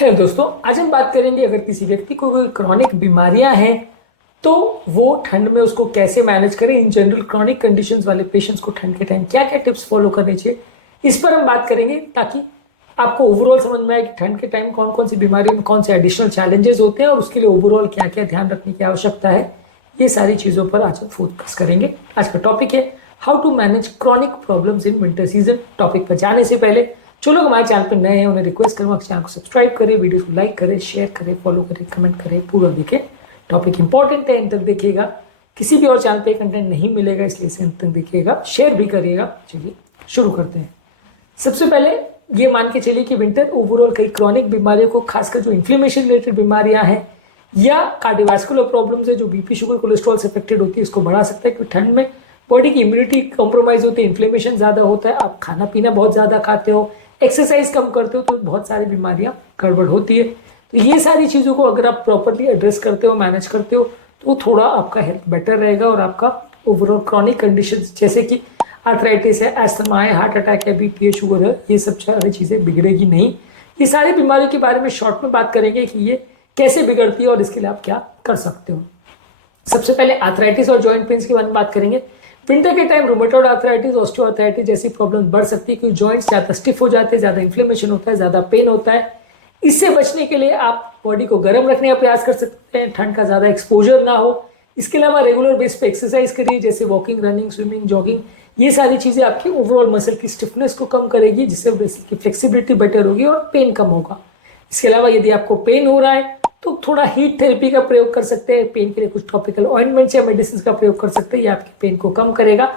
Hello दोस्तों, आज हम बात करेंगे अगर किसी व्यक्ति को कोई क्रॉनिक बीमारियां हैं तो वो ठंड में उसको कैसे मैनेज करें। इन जनरल क्रॉनिक कंडीशंस वाले पेशेंट्स को ठंड के टाइम क्या क्या टिप्स फॉलो करने चाहिए, इस पर हम बात करेंगे ताकि आपको ओवरऑल समझ में आए कि ठंड के टाइम कौन कौन सी बीमारियों में कौन से एडिशनल चैलेंजेस होते हैं और उसके लिए ओवरऑल क्या क्या ध्यान रखने की आवश्यकता है। ये सारी चीज़ों पर आज हम फोकस करेंगे। आज का टॉपिक है how to manage chronic problems in winter season. Topic पर जाने से पहले जो लोग हमारे चैनल पर नए हैं उन्हें रिक्वेस्ट करूँगा चैनल को सब्सक्राइब करें, वीडियो को लाइक करें, शेयर करें, फॉलो करें, कमेंट करें, पूरा देखें। टॉपिक इंपॉर्टेंट है, अंत तक देखिएगा। किसी भी और चैनल पे कंटेंट नहीं मिलेगा, इसलिए इसे अंत तक देखिएगा, शेयर भी करिएगा। चलिए शुरू करते हैं। सबसे पहले ये मान के चलिए कि विंटर ओवरऑल कई क्रॉनिक बीमारियों को, खासकर जो इन्फ्लेमेशन रिलेटेड बीमारियां हैं या कार्डियोवास्कुलर प्रॉब्लम्स है, जो बीपी, शुगर, कोलेस्ट्रॉल से अफेक्टेड होती है, इसको बढ़ा सकता है। क्योंकि ठंड में बॉडी की इम्यूनिटी कॉम्प्रोमाइज होती है, इन्फ्लेमेशन ज़्यादा होता है, आप खाना पीना बहुत ज़्यादा खाते हो, एक्सरसाइज कम करते हो, तो बहुत सारी बीमारियां गड़बड़ होती है। तो ये सारी चीज़ों को अगर आप प्रॉपरली एड्रेस करते हो, मैनेज करते हो, तो थोड़ा आपका हेल्थ बेटर रहेगा और आपका ओवरऑल क्रॉनिक कंडीशंस जैसे कि आर्थराइटिस है, एस्थमा है, हार्ट अटैक है, बीपी है, शुगर है, ये सब सारी चीज़ें बिगड़ेगी नहीं। ये सारी बीमारियों के बारे में शॉर्ट में बात करेंगे कि ये कैसे बिगड़ती है और इसके लिए आप क्या कर सकते हो। सबसे पहले आर्थराइटिस और जॉइंट पेन्स के बारे में बात करेंगे। विंटर के टाइम रूमेटॉइड आर्थराइटिस, ऑस्टियोआर्थराइटिस जैसी प्रॉब्लम बढ़ सकती है क्योंकि जॉइंट्स ज़्यादा स्टिफ हो जाते हैं, ज़्यादा इन्फ्लेमेशन होता है, ज़्यादा पेन होता है। इससे बचने के लिए आप बॉडी को गर्म रखने का प्रयास कर सकते हैं, ठंड का ज़्यादा एक्सपोजर ना हो। इसके अलावा रेगुलर बेस पे एक्सरसाइज करिए, जैसे वॉकिंग, रनिंग, स्विमिंग, जॉगिंग। ये सारी चीज़ें आपकी ओवरऑल मसल की स्टिफनेस को कम करेगी, जिससे मसल की फ्लेक्सिबिलिटी बेटर होगी और पेन कम होगा। इसके अलावा यदि आपको पेन हो रहा है तो थोड़ा हीट थेरेपी का प्रयोग कर सकते हैं। पेन के लिए कुछ टॉपिकल ऑइंटमेंट्स या मेडिसिन का प्रयोग कर सकते हैं, ये आपके पेन को कम करेगा।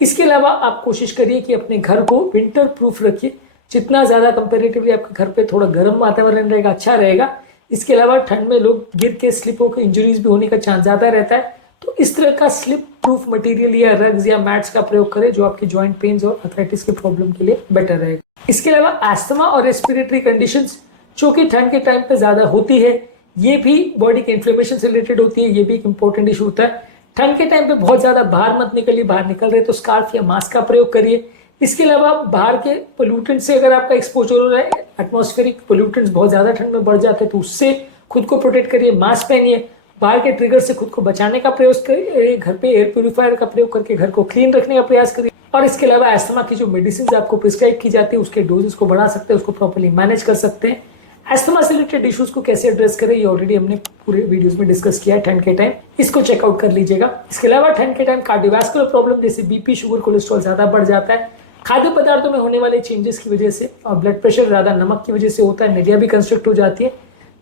इसके अलावा आप कोशिश करिए कि अपने घर को विंटर प्रूफ रखिए। जितना ज़्यादा कंपेरेटिवली आपके घर पे थोड़ा गर्म वातावरण रहेगा, अच्छा रहेगा। इसके अलावा ठंड में लोग गिर के स्लिप होकर इंजरीज भी होने का चांस ज़्यादा रहता है, तो इस तरह का स्लिप प्रूफ मटेरियल या रग्स या मैट्स का प्रयोग करें, जो आपके जॉइंट पेन्स और आर्थराइटिस के प्रॉब्लम के लिए बेटर रहेगा। इसके अलावा एस्थमा और रेस्पिरेटरी कंडीशंस जो कि ठंड के टाइम पे ज़्यादा होती है, ये भी बॉडी के इन्फ्लेमेशन से रिलेटेड होती है, ये भी एक इंपॉर्टेंट इशू होता है। ठंड के टाइम पे बहुत ज़्यादा बाहर मत निकलिए, बाहर निकल रहे तो स्कार्फ या मास्क का प्रयोग करिए। इसके अलावा बाहर के पोल्यूटेंट से अगर आपका एक्सपोजर हो रहा है, एटमॉस्फेरिक पोल्यूटेंट्स बहुत ज़्यादा ठंड में बढ़ जाते हैं, तो उससे खुद को प्रोटेक्ट करिए, मास्क पहनिए। बाहर के ट्रिगर से खुद को बचाने का प्रयास करिए, घर पे एयर प्योरीफायर का प्रयोग करके घर को क्लीन रखने का प्रयास करिए। और इसके अलावा एस्थमा की जो मेडिसिन आपको प्रिस्क्राइब की जाती है, उसके डोजेस को बढ़ा सकते हैं, उसको प्रॉपर्ली मैनेज कर सकते हैं। एस्थमा से रिलेटेड इश्यूज को कैसे एड्रेस करें, ये ऑलरेडी हमने पूरे वीडियोस में डिस्कस किया है ठंड के टाइम, इसको चेकआउट कर लीजिएगा। इसके अलावा ठंड के टाइम कार्डियोवास्कुलर प्रॉब्लम जैसे बीपी, शुगर, कोलेस्ट्रॉल ज़्यादा बढ़ जाता है। खाद्य पदार्थों में होने वाले चेंजेस की वजह से और ब्लड प्रेशर ज़्यादा नमक की वजह से होता है, नलिया भी कंस्ट्रक्ट हो जाती है,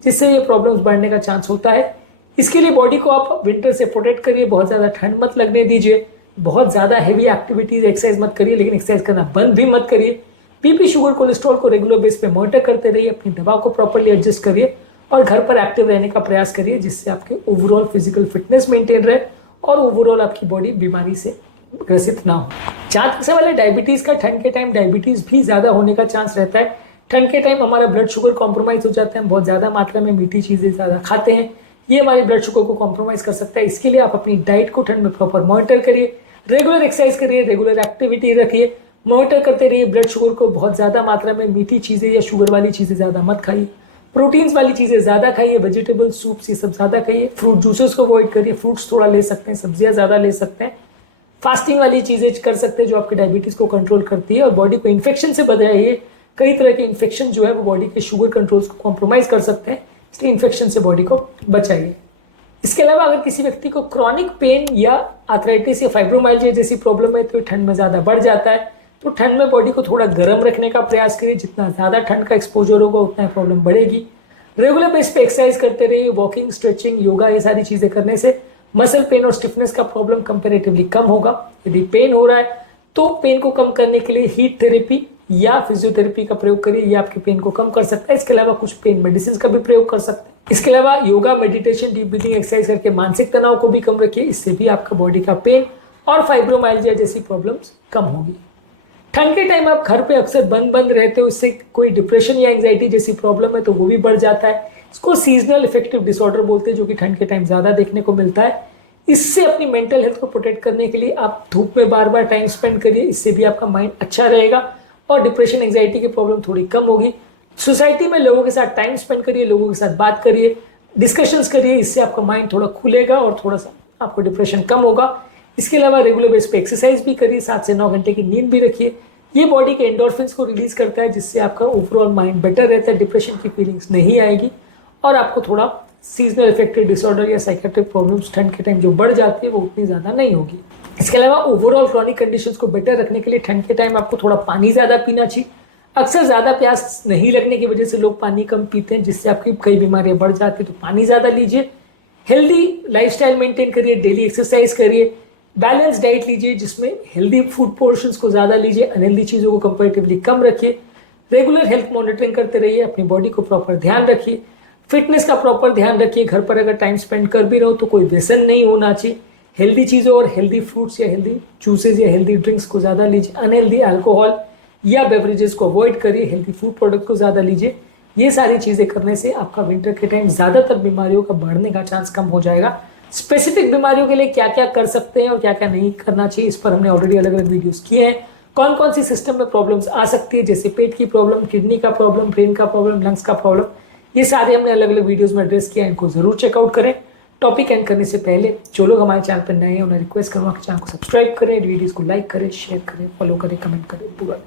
जिससे ये प्रॉब्लम्स बढ़ने का चांस होता है। इसके लिए बॉडी को आप विंटर से प्रोटेक्ट करिए, बहुत ज़्यादा ठंड मत लगने दीजिए, बहुत ज़्यादा हैवी एक्टिविटीज एक्सरसाइज मत करिए, लेकिन एक्सरसाइज करना बंद भी मत करिए। बीपी, शुगर, कोलेस्ट्रॉल को रेगुलर बेस पे मॉनिटर करते रहिए, अपनी दवा को प्रॉपर्ली एडजस्ट करिए और घर पर एक्टिव रहने का प्रयास करिए, जिससे आपके ओवरऑल फिजिकल फिटनेस मेंटेन रहे और ओवरऑल आपकी बॉडी बीमारी से ग्रसित ना हो। जहाँ तक सवाल है डायबिटीज़ का, ठंड के टाइम डायबिटीज़ भी ज़्यादा होने का चांस रहता है। ठंड के टाइम हमारा ब्लड शुगर कॉम्प्रोमाइज़ हो जाता है, हम बहुत ज़्यादा मात्रा में मीठी चीज़ें ज़्यादा खाते हैं, ये हमारे ब्लड शुगर को कॉम्प्रोमाइज़ कर सकता है। इसके लिए आप अपनी डाइट को ठंड में प्रॉपर मॉनिटर करिए, रेगुलर एक्सरसाइज करिए, रेगुलर एक्टिविटी रखिए, मॉनिटर करते रहिए ब्लड शुगर को। बहुत ज़्यादा मात्रा में मीठी चीज़ें या शुगर वाली चीज़ें ज़्यादा मत खाइए, प्रोटीन्स वाली चीज़ें ज़्यादा खाइए, वेजिटेबल सूप्स ये सब ज़्यादा खाइए, फ्रूट जूसेस को अवॉइड करिए, फ्रूट्स थोड़ा ले सकते हैं, सब्जियाँ ज़्यादा ले सकते हैं, फास्टिंग वाली चीज़ें कर सकते हैं जो आपके डायबिटीज़ को कंट्रोल करती है और बॉडी को इन्फेक्शन से बचाइए। कई तरह के इन्फेक्शन जो है वो बॉडी के शुगर कंट्रोल्स को कॉम्प्रोमाइज़ कर सकते हैं, इसलिए इन्फेक्शन से बॉडी को बचाइए। इसके अलावा अगर किसी व्यक्ति को क्रॉनिक पेन या आर्थराइटिस या फाइब्रोमाइल्जिया जैसी प्रॉब्लम है तो ठंड में ज़्यादा बढ़ जाता है, तो ठंड में बॉडी को थोड़ा गर्म रखने का प्रयास करिए। जितना ज़्यादा ठंड का एक्सपोजर होगा उतना प्रॉब्लम बढ़ेगी। रेगुलर बेस पे एक्सरसाइज करते रहिए, वॉकिंग, स्ट्रेचिंग, योगा, ये सारी चीज़ें करने से मसल पेन और स्टिफनेस का प्रॉब्लम कंपेरेटिवली कम होगा। यदि पेन हो रहा है तो पेन को कम करने के लिए हीट थेरेपी या फिजियोथेरेपी का प्रयोग करिए, ये आपके पेन को कम कर सकता है। इसके अलावा कुछ पेन मेडिसिन का भी प्रयोग कर सकते हैं। इसके अलावा yoga, meditation, deep breathing exercise करके मानसिक तनाव को भी कम रखिए, इससे भी आपका बॉडी का पेन और फाइब्रोमाइल्जिया जैसी प्रॉब्लम्स कम होगी। ठंड के टाइम आप घर पे अक्सर बंद रहते हो, इससे कोई डिप्रेशन या एंग्जाइटी जैसी प्रॉब्लम है तो वो भी बढ़ जाता है। इसको सीजनल इफेक्टिव डिसऑर्डर बोलते हैं, जो कि ठंड के टाइम ज़्यादा देखने को मिलता है। इससे अपनी मेंटल हेल्थ को प्रोटेक्ट करने के लिए आप धूप में बार बार टाइम स्पेंड करिए, इससे भी आपका माइंड अच्छा रहेगा और डिप्रेशन, एंग्जाइटी की प्रॉब्लम थोड़ी कम होगी। सोसाइटी में लोगों के साथ टाइम स्पेंड करिए, लोगों के साथ बात करिए, डिस्कशंस करिए, इससे आपका माइंड थोड़ा खुलेगा और थोड़ा सा आपको डिप्रेशन कम होगा। इसके अलावा रेगुलर बेस पे एक्सरसाइज भी करिए, 7 से 9 घंटे की नींद भी रखिए। ये बॉडी के एंडोर्फिन्स को रिलीज करता है, जिससे आपका ओवरऑल माइंड बेटर रहता है, डिप्रेशन की फीलिंग्स नहीं आएगी और आपको थोड़ा सीजनल इफेक्टिव डिसऑर्डर या साइकेट्रिक प्रॉब्लम्स ठंड के टाइम जो बढ़ जाती है वो उतनी ज़्यादा नहीं होगी। इसके अलावा ओवरऑल क्रॉनिक कंडीशंस को बेटर रखने के लिए ठंड के टाइम आपको थोड़ा पानी ज़्यादा पीना चाहिए। अक्सर ज़्यादा प्यास नहीं लगने की वजह से लोग पानी कम पीते हैं, जिससे आपकी कई बीमारियां बढ़ जाती है, तो पानी ज़्यादा लीजिए। हेल्दी लाइफस्टाइल मेंटेन करिए, डेली एक्सरसाइज करिए, बैलेंस डाइट लीजिए जिसमें हेल्दी फूड पोर्शंस को ज़्यादा लीजिए, अनहेल्दी चीज़ों को कंपैरेटिवली कम रखिए। रेगुलर हेल्थ मॉनिटरिंग करते रहिए, अपनी बॉडी को प्रॉपर ध्यान रखिए, फिटनेस का प्रॉपर ध्यान रखिए। घर पर अगर टाइम स्पेंड कर भी रहो तो कोई व्यसन नहीं होना चाहिए। हेल्दी चीज़ों और हेल्दी फ्रूट्स या हेल्दी जूसेस या हेल्दी ड्रिंक्स को ज़्यादा लीजिए। अनहेल्दी अल्कोहल या बेवरेजेस को अवॉइड करिए, हेल्दी फूड प्रोडक्ट को ज़्यादा लीजिए। ये सारी चीज़ें करने से आपका विंटर के टाइम ज़्यादातर बीमारियों का बढ़ने का चांस कम हो जाएगा। स्पेसिफिक बीमारियों के लिए क्या क्या कर सकते हैं और क्या क्या नहीं करना चाहिए, इस पर हमने ऑलरेडी अलग अलग वीडियोस किए हैं। कौन कौन सी सिस्टम में प्रॉब्लम्स आ सकती है, जैसे पेट की प्रॉब्लम, किडनी का प्रॉब्लम, ब्रेन का प्रॉब्लम, लंग्स का प्रॉब्लम, ये सारे हमने अलग अलग वीडियोस में एड्रेस किया है। इनको जरूर चेकआउट करें। टॉपिक एंड करने से पहले जो लोग हमारे चैनल पर नए हैं उन्हें रिक्वेस्ट करूँगा कि चैनल को सब्सक्राइब करें, वीडियोस को लाइक करें, शेयर करें, फॉलो करें, कमेंट करें पूरा।